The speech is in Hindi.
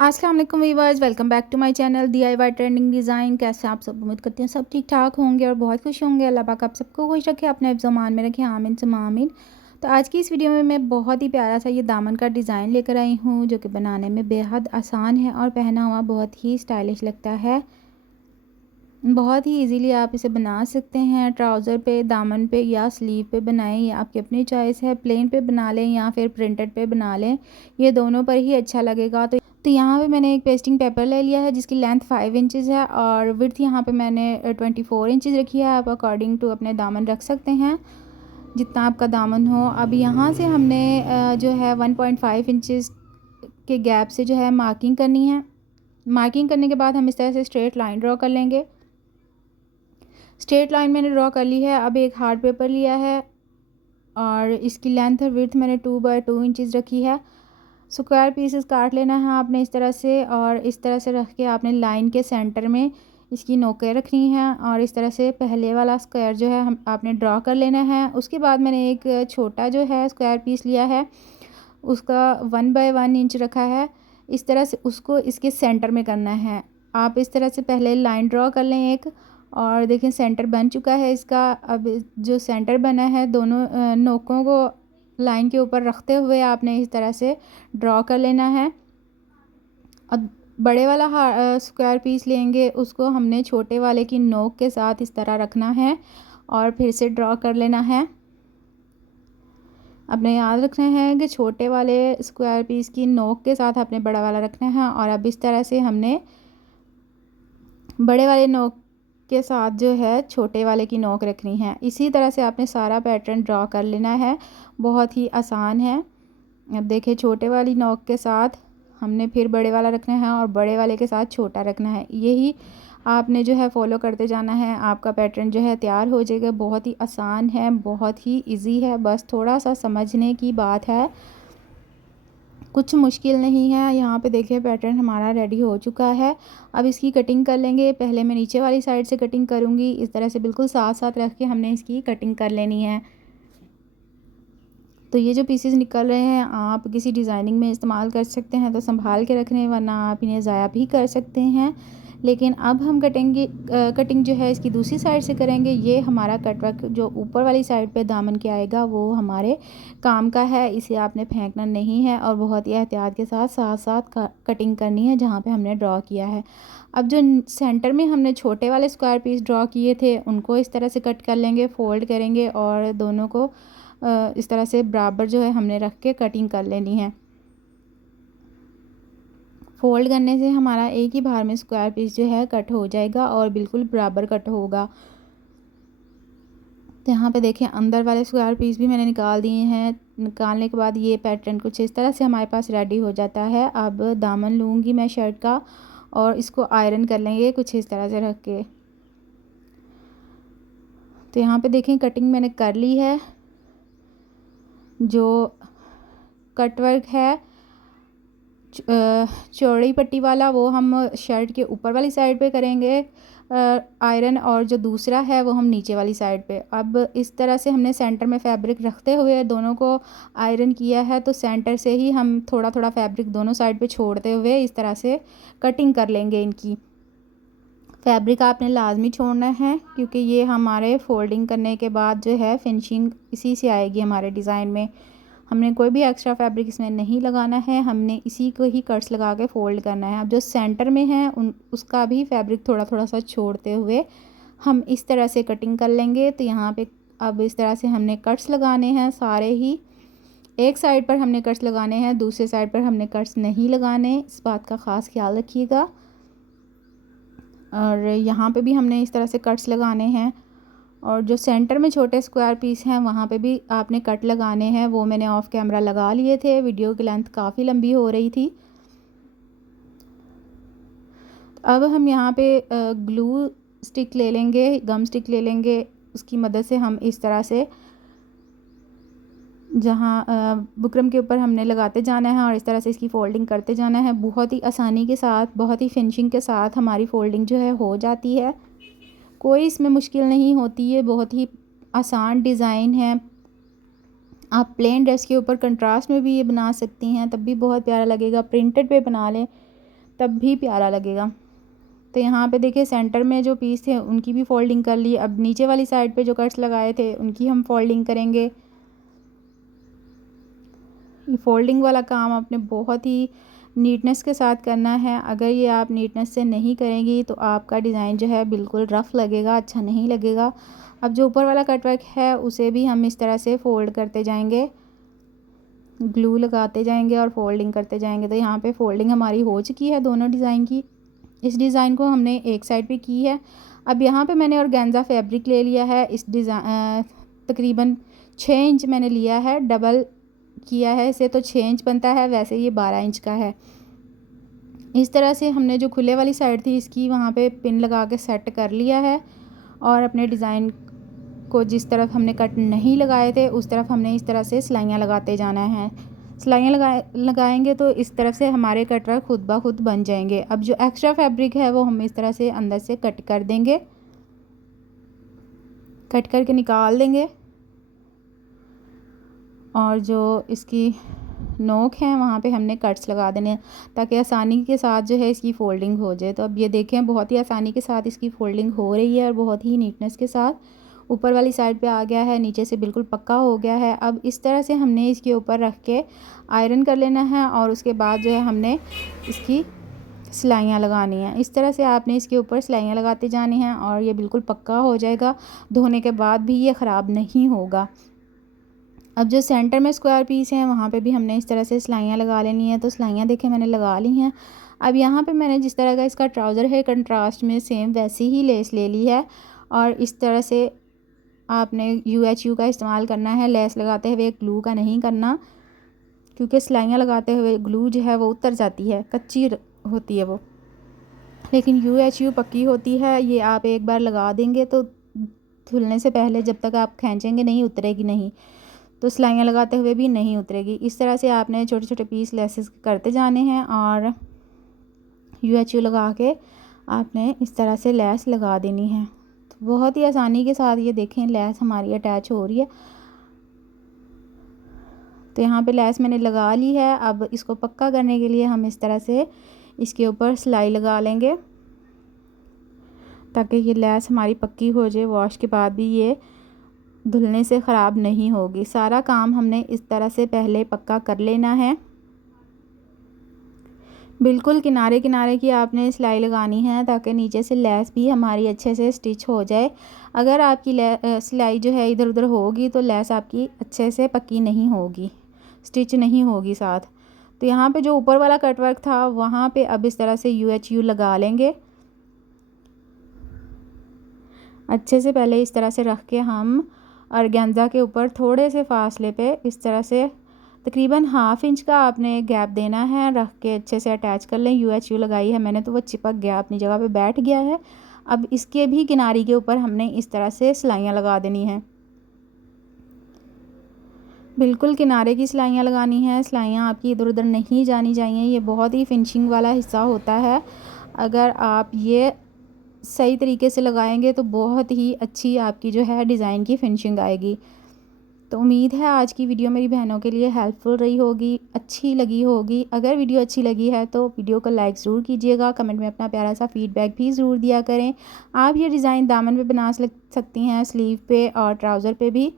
अस्सलाम वालेकुम viewers, welcome back to my channel DIY trending design. कैसे आप सब? उम्मीद करती हैं सब ठीक ठाक होंगे और बहुत खुश होंगे। अल्लाह पाक आप सबको खुश रखे, अपने हिफ्ज़ अमान में रखे, आमीन सुम्मा आमीन। तो आज की इस वीडियो में मैं बहुत ही प्यारा सा ये दामन का डिज़ाइन लेकर आई हूँ, जो कि बनाने में बेहद आसान है और पहना हुआ बहुत ही स्टाइलिश लगता है। बहुत ही इजीली आप इसे बना सकते हैं। ट्राउज़र पे, दामन पे या स्लीव पे बनाएं, ये आपकी अपनी चॉइस है। प्लेन पे बना लें या फिर प्रिंटेड पे बना लें, ये दोनों पर ही अच्छा लगेगा। तो यहाँ पे मैंने एक पेस्टिंग पेपर ले लिया है जिसकी लेंथ 5 इंचज़ है और विड्थ यहाँ पे मैंने 24 इंचज़ रखी है। आप अकॉर्डिंग टू अपने दामन रख सकते हैं, जितना आपका दामन हो। अब यहाँ से हमने जो है 1.5 इंचज़ के गैप से जो है मार्किंग करनी है। मार्किंग करने के बाद हम इस तरह से स्ट्रेट लाइन ड्रॉ कर लेंगे। स्ट्रेट लाइन मैंने ड्रॉ कर ली है। अब एक हार्ड पेपर लिया है और इसकी लेंथ और विड्थ मैंने 2x2 इंचज़ रखी है। स्क्वायर पीसेस काट लेना है आपने इस तरह से, और इस तरह से रख के आपने लाइन के सेंटर में इसकी नोकें रखनी है और इस तरह से पहले वाला स्क्वायर जो है हम आपने ड्रॉ कर लेना है। उसके बाद मैंने एक छोटा जो है स्क्वायर पीस लिया है, उसका 1x1 इंच रखा है। इस तरह से उसको इसके सेंटर में करना है। आप इस तरह से पहले लाइन ड्रॉ कर लें एक, और देखें सेंटर बन चुका है इसका। अब जो सेंटर बना है, दोनों नोकों को लाइन के ऊपर रखते हुए आपने इस तरह से ड्रॉ कर लेना है। अब बड़े वाला स्क्वायर पीस लेंगे, उसको हमने छोटे वाले की नोक के साथ इस तरह रखना है और फिर से ड्रॉ कर लेना है। अपने याद रखना है कि छोटे वाले स्क्वायर पीस की नोक के साथ आपने बड़ा वाला रखना है, और अब इस तरह से हमने बड़े वाले नोक के साथ जो है छोटे वाले की नोक रखनी है। इसी तरह से आपने सारा पैटर्न ड्रॉ कर लेना है। बहुत ही आसान है। अब देखिए, छोटे वाली नोक के साथ हमने फिर बड़े वाला रखना है और बड़े वाले के साथ छोटा रखना है। यही आपने जो है फॉलो करते जाना है, आपका पैटर्न जो है तैयार हो जाएगा। बहुत ही आसान है, बहुत ही इजी है, बस थोड़ा सा समझने की बात है, कुछ मुश्किल नहीं है। यहाँ पे देखिए पैटर्न हमारा रेडी हो चुका है। अब इसकी कटिंग कर लेंगे। पहले मैं नीचे वाली साइड से कटिंग करूँगी। इस तरह से बिल्कुल साथ साथ रख के हमने इसकी कटिंग कर लेनी है। तो ये जो पीसेस निकल रहे हैं, आप किसी डिज़ाइनिंग में इस्तेमाल कर सकते हैं तो संभाल के रखने, वरना आप इन्हें ज़ाया भी कर सकते हैं। लेकिन अब हम कटिंग जो है इसकी दूसरी साइड से करेंगे। ये हमारा कटवर्क जो ऊपर वाली साइड पे दामन के आएगा वो हमारे काम का है, इसे आपने फेंकना नहीं है और बहुत ही एहतियात के साथ साथ साथ कटिंग करनी है जहाँ पे हमने ड्रॉ किया है। अब जो सेंटर में हमने छोटे वाले स्क्वायर पीस ड्रॉ किए थे, उनको इस तरह से कट कर लेंगे, फोल्ड करेंगे और दोनों को इस तरह से बराबर जो है हमने रख के कटिंग कर लेनी है। फोल्ड करने से हमारा एक ही बार में स्क्वायर पीस जो है कट हो जाएगा और बिल्कुल बराबर कट होगा। तो यहाँ पे देखें, अंदर वाले स्क्वायर पीस भी मैंने निकाल दिए हैं। निकालने के बाद ये पैटर्न कुछ इस तरह से हमारे पास रेडी हो जाता है। अब दामन लूँगी मैं शर्ट का और इसको आयरन कर लेंगे कुछ इस तरह से रख के। तो यहाँ पे देखें कटिंग मैंने कर ली है। जो कटवर्क है चौड़ी पट्टी वाला, वो हम शर्ट के ऊपर वाली साइड पे करेंगे आयरन, और जो दूसरा है वो हम नीचे वाली साइड पे। अब इस तरह से हमने सेंटर में फैब्रिक रखते हुए दोनों को आयरन किया है, तो सेंटर से ही हम थोड़ा थोड़ा फैब्रिक दोनों साइड पे छोड़ते हुए इस तरह से कटिंग कर लेंगे। इनकी फैब्रिक आपने लाजमी छोड़ना है, क्योंकि ये हमारे फोल्डिंग करने के बाद जो है फिनिशिंग इसी से आएगी हमारे डिज़ाइन में। हमने कोई भी एक्स्ट्रा फैब्रिक इसमें नहीं लगाना है, हमने इसी को ही कट्स लगा के फ़ोल्ड करना है। अब जो सेंटर में है उसका भी फैब्रिक थोड़ा थोड़ा सा छोड़ते हुए हम इस तरह से कटिंग कर लेंगे। तो यहाँ पे अब इस तरह से हमने कट्स लगाने हैं सारे ही। एक साइड पर हमने कट्स लगाने हैं, दूसरे साइड पर हमने कट्स नहीं लगाने, इस बात का ख़ास ख्याल रखिएगा। और यहाँ पे भी हमने इस तरह से कट्स लगाने हैं, और जो सेंटर में छोटे स्क्वायर पीस हैं वहाँ पे भी आपने कट लगाने हैं। वो मैंने ऑफ कैमरा लगा लिए थे, वीडियो की लेंथ काफ़ी लंबी हो रही थी। अब हम यहाँ पे ग्लू स्टिक ले लेंगे, गम स्टिक ले लेंगे, उसकी मदद से हम इस तरह से जहाँ बुकरम के ऊपर हमने लगाते जाना है और इस तरह से इसकी फ़ोल्डिंग करते जाना है। बहुत ही आसानी के साथ, बहुत ही फिनिशिंग के साथ हमारी फ़ोल्डिंग जो है हो जाती है। कोई इसमें मुश्किल नहीं होती है, बहुत ही आसान डिज़ाइन है। आप प्लेन ड्रेस के ऊपर कंट्रास्ट में भी ये बना सकती हैं, तब भी बहुत प्यारा लगेगा। प्रिंटेड पे बना लें तब भी प्यारा लगेगा। तो यहाँ पे देखिए सेंटर में जो पीस थे उनकी भी फोल्डिंग कर ली। अब नीचे वाली साइड पे जो कट्स लगाए थे उनकी हम फोल्डिंग करेंगे। ये फोल्डिंग वाला काम आपने बहुत ही नीटनेस के साथ करना है। अगर ये आप नीटनेस से नहीं करेंगी तो आपका डिज़ाइन जो है बिल्कुल रफ़ लगेगा, अच्छा नहीं लगेगा। अब जो ऊपर वाला कटवर्क है उसे भी हम इस तरह से फ़ोल्ड करते जाएंगे, ग्लू लगाते जाएंगे और फोल्डिंग करते जाएंगे। तो यहाँ पे फोल्डिंग हमारी हो चुकी है दोनों डिज़ाइन की। इस डिज़ाइन को हमने एक साइड पे की है। अब यहाँ पे मैंने ऑर्गेन्जा फैब्रिक ले लिया है। इस डिज़ाइन तकरीबन 6 इंच मैंने लिया है, डबल किया है इसे तो 6 इंच बनता है, वैसे ये 12 इंच का है। इस तरह से हमने जो खुले वाली साइड थी इसकी वहाँ पे पिन लगा के सेट कर लिया है और अपने डिज़ाइन को जिस तरफ हमने कट नहीं लगाए थे उस तरफ हमने इस तरह से सिलाइयाँ लगाते जाना है। सिलाइयाँ लगाएंगे तो इस तरफ से हमारे कटवर्क खुद ब खुद बन जाएंगे। अब जो एक्स्ट्रा फैब्रिक है वो हम इस तरह से अंदर से कट कर देंगे, कट करके निकाल देंगे और जो इसकी नोक हैं वहाँ पे हमने कट्स लगा देने हैं ताकि आसानी के साथ जो है इसकी फ़ोल्डिंग हो जाए। तो अब ये देखें बहुत ही आसानी के साथ इसकी फ़ोल्डिंग हो रही है और बहुत ही नीटनेस के साथ ऊपर वाली साइड पे आ गया है, नीचे से बिल्कुल पक्का हो गया है। अब इस तरह से हमने इसके ऊपर रख के आयरन कर लेना है और उसके बाद जो है हमने इसकी सिलाइयाँ लगानी हैं। इस तरह से आपने इसके ऊपर सिलाइयाँ लगाते जानी हैं और ये बिल्कुल पक्का हो जाएगा। धोने के बाद भी ये ख़राब नहीं होगा। अब जो सेंटर में स्क्वायर पीस है वहाँ पे भी हमने इस तरह से सिलाइयाँ लगा लेनी है। तो सिलाइयाँ देखें मैंने लगा ली हैं। अब यहाँ पे मैंने जिस तरह का इसका ट्राउज़र है कंट्रास्ट में सेम वैसी ही लेस ले ली है और इस तरह से आपने UHU का इस्तेमाल करना है। लेस लगाते हुए ग्लू का नहीं करना, क्योंकि सिलाइयाँ लगाते हुए ग्लू जो है वो उतर जाती है, कच्ची होती है वो, लेकिन UHU पक्की होती है। ये आप एक बार लगा देंगे तो धुलने से पहले जब तक आप खींचेंगे नहीं उतरेगी नहीं, तो सिलाइयाँ लगाते हुए भी नहीं उतरेगी। इस तरह से आपने छोटे छोटे पीस लेसेस करते जाने हैं और UHU लगा के आपने इस तरह से लेस लगा देनी है। तो बहुत ही आसानी के साथ ये देखें लेस हमारी अटैच हो रही है। तो यहाँ पे लेस मैंने लगा ली है। अब इसको पक्का करने के लिए हम इस तरह से इसके ऊपर सिलाई लगा लेंगे ताकि ये लेस हमारी पक्की हो जाए। वॉश के बाद भी ये धुलने से ख़राब नहीं होगी। सारा काम हमने इस तरह से पहले पक्का कर लेना है। बिल्कुल किनारे किनारे की आपने सिलाई लगानी है ताकि नीचे से लेस भी हमारी अच्छे से स्टिच हो जाए। अगर आपकी सिलाई जो है इधर उधर होगी तो लेस आपकी अच्छे से पक्की नहीं होगी, स्टिच नहीं होगी साथ। तो यहाँ पे जो ऊपर वाला कटवर्क था वहाँ पे अब इस तरह से UHU लगा लेंगे अच्छे से। पहले इस तरह से रख के हम ऑर्गेन्जा के ऊपर थोड़े से फासले पे इस तरह से तकरीबन ½ इंच का आपने गैप देना है, रख के अच्छे से अटैच कर लें। UHU लगाई है मैंने तो वो चिपक गया, अपनी जगह पे बैठ गया है। अब इसके भी किनारी के ऊपर हमने इस तरह से सिलाइयाँ लगा देनी हैं। बिल्कुल किनारे की सिलाइयाँ लगानी है, सिलाइयाँ आपकी इधर उधर नहीं जानी चाहिए। ये बहुत ही फिनिशिंग वाला हिस्सा होता है। अगर आप ये सही तरीके से लगाएंगे तो बहुत ही अच्छी आपकी जो है डिज़ाइन की फिनिशिंग आएगी। तो उम्मीद है आज की वीडियो मेरी बहनों के लिए हेल्पफुल रही होगी, अच्छी लगी होगी। अगर वीडियो अच्छी लगी है तो वीडियो को लाइक ज़रूर कीजिएगा, कमेंट में अपना प्यारा सा फीडबैक भी ज़रूर दिया करें। आप ये डिज़ाइन दामन पे बना सकती हैं, स्लीव पे और ट्राउज़र पे भी।